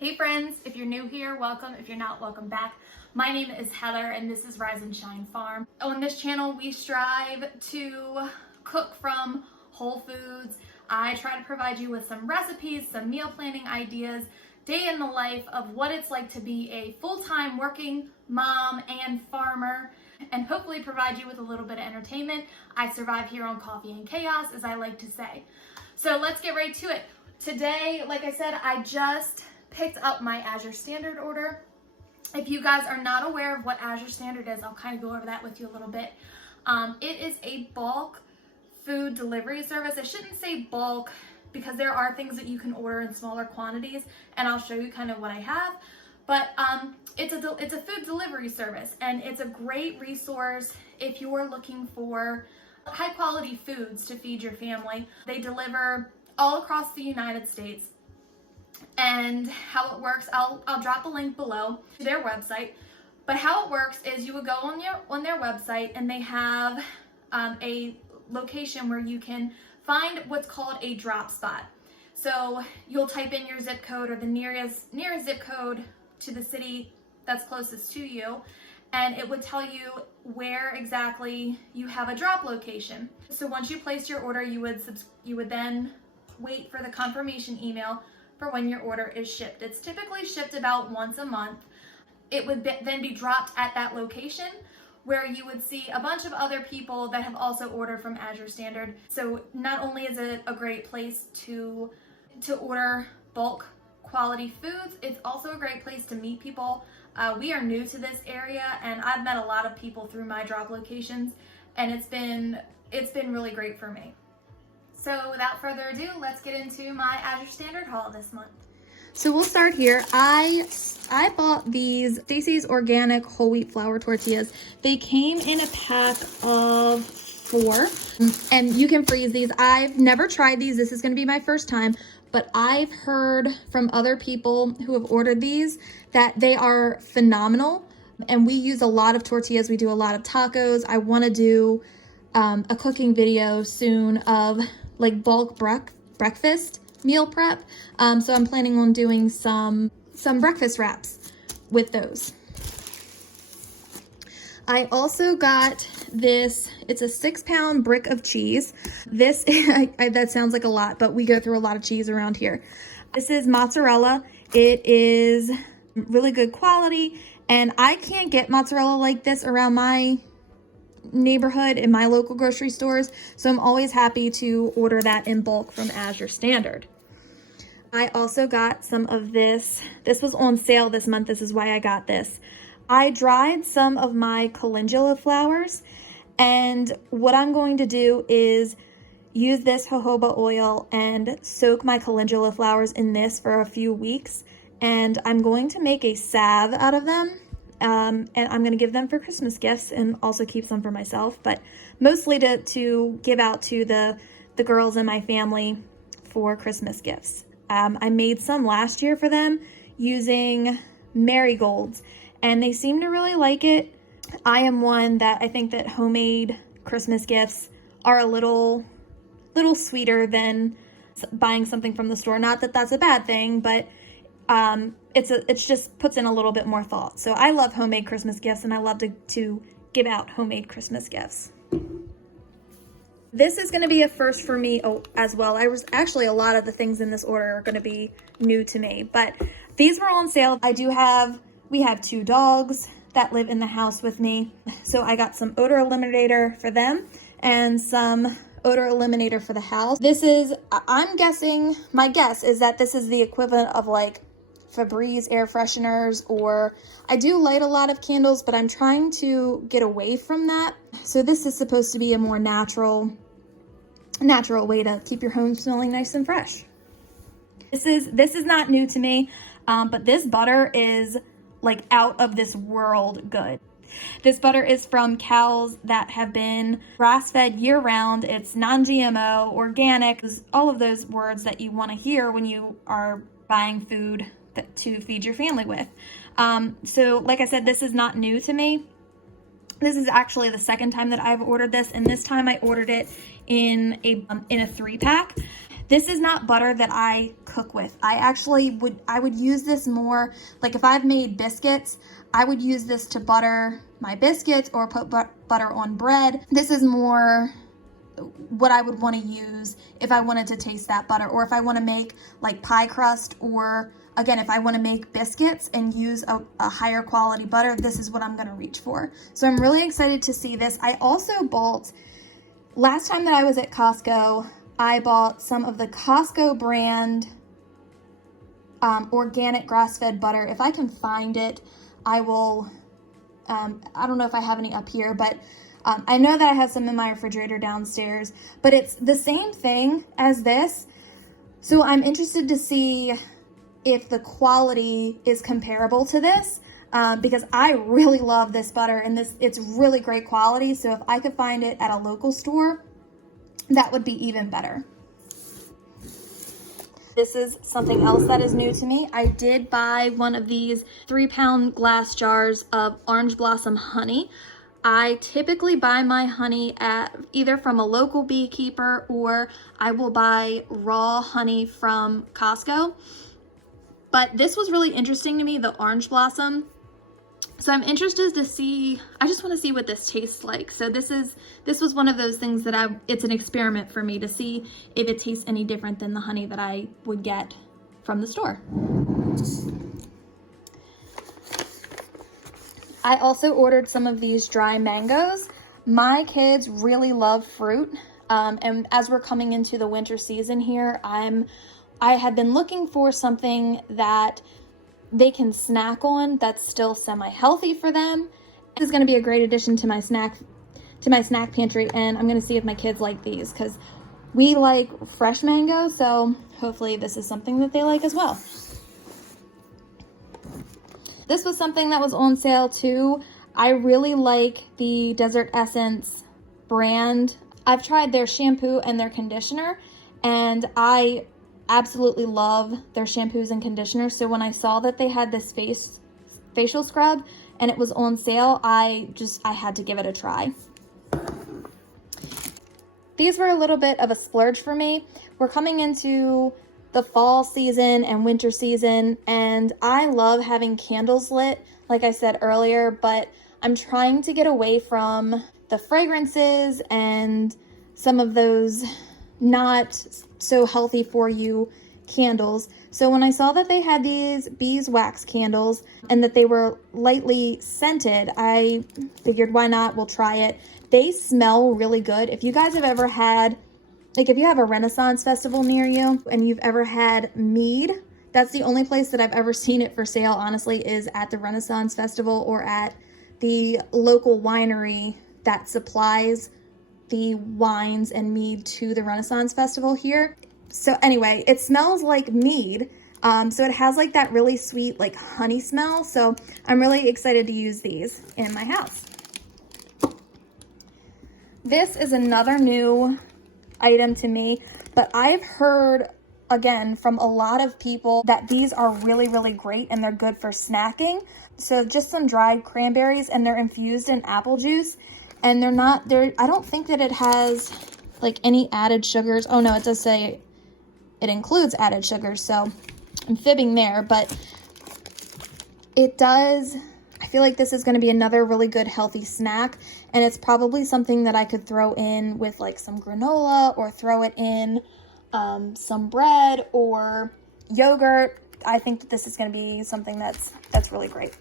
Hey friends, if you're new here, welcome. If you're not, welcome back. My name is Heather and this is Rise and Shine Farm. On this channel, we strive to cook from whole foods. I try to provide you with some recipes, some meal planning ideas, day in the life of what it's like to be a full-time working mom and farmer, and hopefully provide you with a little bit of entertainment. I survive here on Coffee and Chaos, as I like to say. So let's get right to it. Today, like I said, I just picked up my Azure Standard order. If you guys are not aware of what Azure Standard is, I'll kind of go over that with you a little bit. It is a bulk food delivery service. I shouldn't say bulk because there are things that you can order in smaller quantities, and I'll show you kind of what I have. But it's a food delivery service, and it's a great resource if you're looking for high quality foods to feed your family. They deliver all across the United States. And how it works, I'll drop a link below to their website. But how it works is you would go on their website, and they have a location where you can find what's called a drop spot. So you'll type in your zip code or the nearest zip code to the city that's closest to you, and it would tell you where exactly you have a drop location. So once you place your order, you would then wait for the confirmation email for when your order is shipped. It's typically shipped about once a month. It would then be dropped at that location where you would see a bunch of other people that have also ordered from Azure Standard. So not only is it a great place to order bulk quality foods, it's also a great place to meet people. We are new to this area, and I've met a lot of people through my drop locations, and it's been really great for me. So without further ado, let's get into my Azure Standard haul this month. So we'll start here. I bought these Stacy's Organic Whole Wheat Flour Tortillas. They came in a pack of 4, and you can freeze these. I've never tried these. This is going to be my first time, but I've heard from other people who have ordered these that they are phenomenal, and we use a lot of tortillas. We do a lot of tacos. I want to do a cooking video soon of like bulk breakfast meal prep. So I'm planning on doing some breakfast wraps with those. I also got this, it's a 6-pound brick of cheese. This, that sounds like a lot, but we go through a lot of cheese around here. This is mozzarella. It is really good quality, and I can't get mozzarella like this around my neighborhood in my local grocery stores, so I'm always happy to order that in bulk from Azure Standard. I also got some of this. This was on sale this month. This is why I got this. I dried some of my calendula flowers, and what I'm going to do is use this jojoba oil and soak my calendula flowers in this for a few weeks, and I'm going to make a salve out of them. And I'm going to give them for Christmas gifts and also keep some for myself, but mostly to give out to the girls in my family for Christmas gifts. I made some last year for them using marigolds, and they seem to really like it. I am one that I think that homemade Christmas gifts are a little sweeter than buying something from the store. Not that that's a bad thing, but it's just puts in a little bit more thought. So I love homemade Christmas gifts, and I love to give out homemade Christmas gifts. This is going to be a first for me as well. Actually, a lot of the things in this order are going to be new to me, but these were on sale. We have 2 dogs that live in the house with me. So I got some odor eliminator for them and some odor eliminator for the house. My guess is that this is the equivalent of like Febreze air fresheners, or I do light a lot of candles, but I'm trying to get away from that. So this is supposed to be a more natural way to keep your home smelling nice and fresh. This is not new to me, but this butter is like out of this world good. This butter is from cows that have been grass-fed year-round. It's non-GMO, organic, all of those words that you want to hear when you are buying food to feed your family with. So like I said, this is not new to me. This is actually the second time that I've ordered this, and this time I ordered it in a 3-pack. This is not butter that I cook with. I would use this more, like if I've made biscuits, I would use this to butter my biscuits or put butter on bread. This is more what I would want to use if I wanted to taste that butter, or if I want to make like pie crust, or again, if I want to make biscuits and use a higher quality butter, this is what I'm going to reach for. So I'm really excited to see this. I also bought, last time that I was at Costco, I bought some of the Costco brand organic grass-fed butter. If I can find it, I will, I don't know if I have any up here, but I know that I have some in my refrigerator downstairs, but it's the same thing as this. So I'm interested to see if the quality is comparable to this, because I really love this butter, and it's really great quality. So if I could find it at a local store, that would be even better. This is something else that is new to me. I did buy one of these 3-pound glass jars of orange blossom honey. I typically buy my honey at either from a local beekeeper, or I will buy raw honey from Costco. But this was really interesting to me, the orange blossom. So I'm interested to see, I just want to see what this tastes like. So this was one of those things that it's an experiment for me to see if it tastes any different than the honey that I would get from the store. I also ordered some of these dry mangoes. My kids really love fruit. And as we're coming into the winter season here, I have been looking for something that they can snack on that's still semi-healthy for them. This is going to be a great addition to my snack pantry, and I'm going to see if my kids like these, because we like fresh mango, so hopefully this is something that they like as well. This was something that was on sale too. I really like the Desert Essence brand. I've tried their shampoo and their conditioner, and I absolutely love their shampoos and conditioners. So when I saw that they had this facial scrub and it was on sale, I had to give it a try. These were a little bit of a splurge for me. We're coming into the fall season and winter season, and I love having candles lit, like I said earlier, but I'm trying to get away from the fragrances and some of those not so healthy for you candles. So when I saw that they had these beeswax candles and that they were lightly scented, I figured, why not? We'll try it. They smell really good. If you guys have ever had, like if you have a Renaissance festival near you and you've ever had mead, that's the only place that I've ever seen it for sale, honestly, is at the Renaissance Festival or at the local winery that supplies the wines and mead to the Renaissance Festival here. So anyway, it smells like mead. So it has like that really sweet like honey smell. So I'm really excited to use these in my house. This is another new item to me, but I've heard again from a lot of people that these are really, really great and they're good for snacking. So just some dried cranberries, and they're infused in apple juice. And I don't think that it has like any added sugars. Oh no, it does say it includes added sugars, so I'm fibbing there, but it does. I feel like this is going to be another really good healthy snack, and it's probably something that I could throw in with like some granola, or throw it in some bread or yogurt. I think that this is going to be something that's really great.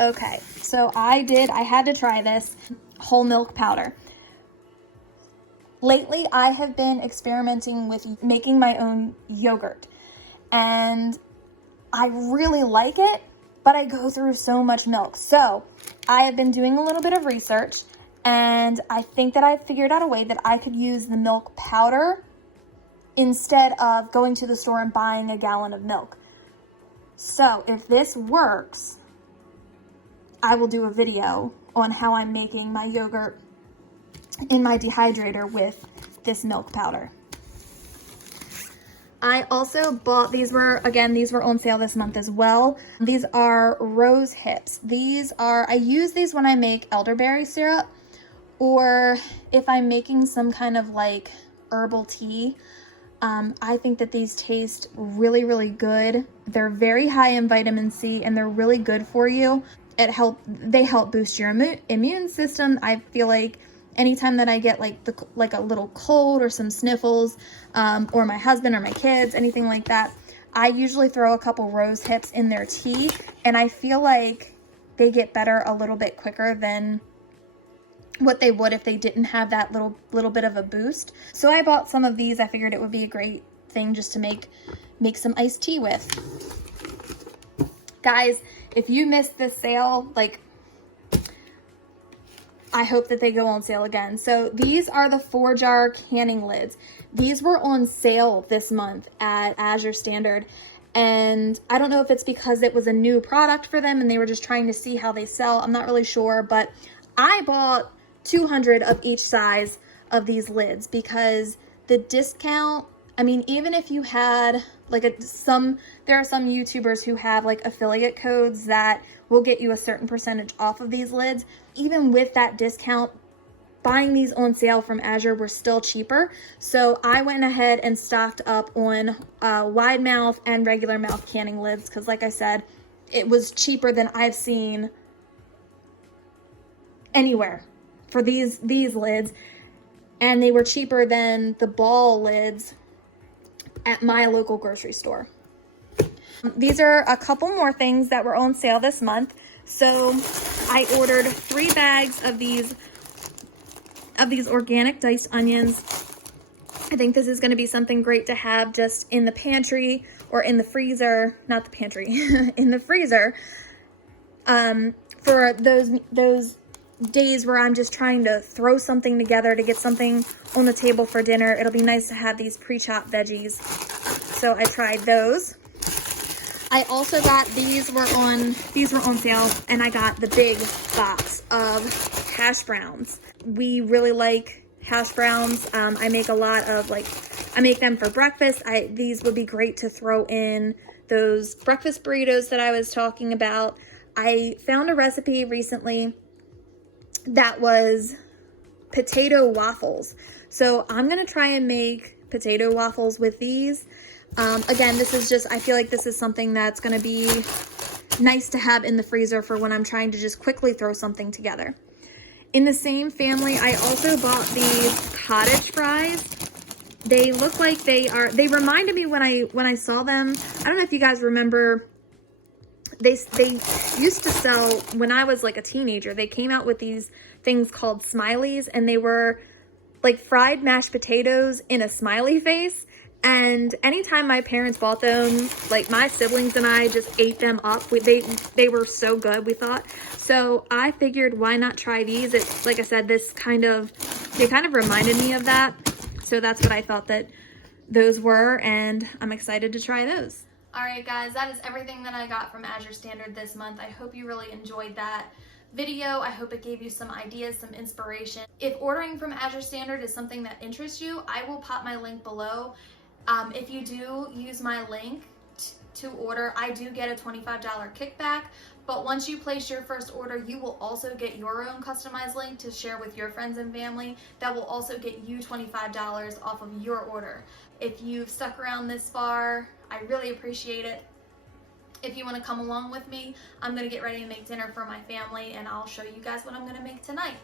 Okay, so I had to try this whole milk powder. Lately, I have been experimenting with making my own yogurt, and I really like it, but I go through so much milk. So I have been doing a little bit of research, and I think that I've figured out a way that I could use the milk powder instead of going to the store and buying a gallon of milk. So if this works, I will do a video on how I'm making my yogurt in my dehydrator with this milk powder. I also bought, these were on sale this month as well. These are rose hips. I use these when I make elderberry syrup, or if I'm making some kind of like herbal tea. I think that these taste really, really good. They're very high in vitamin C and they're really good for you. They help boost your immune system. I feel like anytime that I get like a little cold or some sniffles, or my husband or my kids, anything like that, I usually throw a couple rose hips in their tea, and I feel like they get better a little bit quicker than what they would if they didn't have that little bit of a boost. So I bought some of these. I figured it would be a great thing just to make some iced tea with. Guys, if you missed this sale, like, I hope that they go on sale again. So these are the 4-jar canning lids. These were on sale this month at Azure Standard. And I don't know if it's because it was a new product for them and they were just trying to see how they sell. I'm not really sure, but I bought 200 of each size of these lids because the discount, I mean, even if you had like there are some YouTubers who have like affiliate codes that will get you a certain percentage off of these lids. Even with that discount, buying these on sale from Azure were still cheaper. So I went ahead and stocked up on wide mouth and regular mouth canning lids because, like I said, it was cheaper than I've seen anywhere for these lids, and they were cheaper than the ball lids at my local grocery store. These are a couple more things that were on sale this month. So I ordered 3 bags of these organic diced onions. I think this is going to be something great to have just in the pantry or in the freezer, not the pantry, in the freezer, for those days where I'm just trying to throw something together to get something on the table for dinner. It'll be nice to have these pre-chopped veggies. So I tried those. I also got these were on sale, and I got the big box of hash browns. We really like hash browns. I make a lot of I make them for breakfast. These would be great to throw in those breakfast burritos that I was talking about. I found a recipe recently that was potato waffles. So I'm going to try and make potato waffles with these. Again, this is just, I feel like this is something that's going to be nice to have in the freezer for when I'm trying to just quickly throw something together. In the same family, I also bought these cottage fries. They look like they reminded me when I saw them. I don't know if you guys remember, they used to sell when I was like a teenager. They came out with these things called Smileys, and they were like fried mashed potatoes in a smiley face. And anytime my parents bought them, like my siblings and I just ate them up. They were so good, we thought. So I figured, why not try these? It's like I said, they kind of reminded me of that. So that's what I thought that those were, and I'm excited to try those. All right, guys, that is everything that I got from Azure Standard this month. I hope you really enjoyed that video. I hope it gave you some ideas, some inspiration. If ordering from Azure Standard is something that interests you, I will pop my link below. If you do use my link to order, I do get a $25 kickback, but once you place your first order, you will also get your own customized link to share with your friends and family that will also get you $25 off of your order. If you've stuck around this far, I really appreciate it. If you want to come along with me, I'm going to get ready to make dinner for my family, and I'll show you guys what I'm going to make tonight.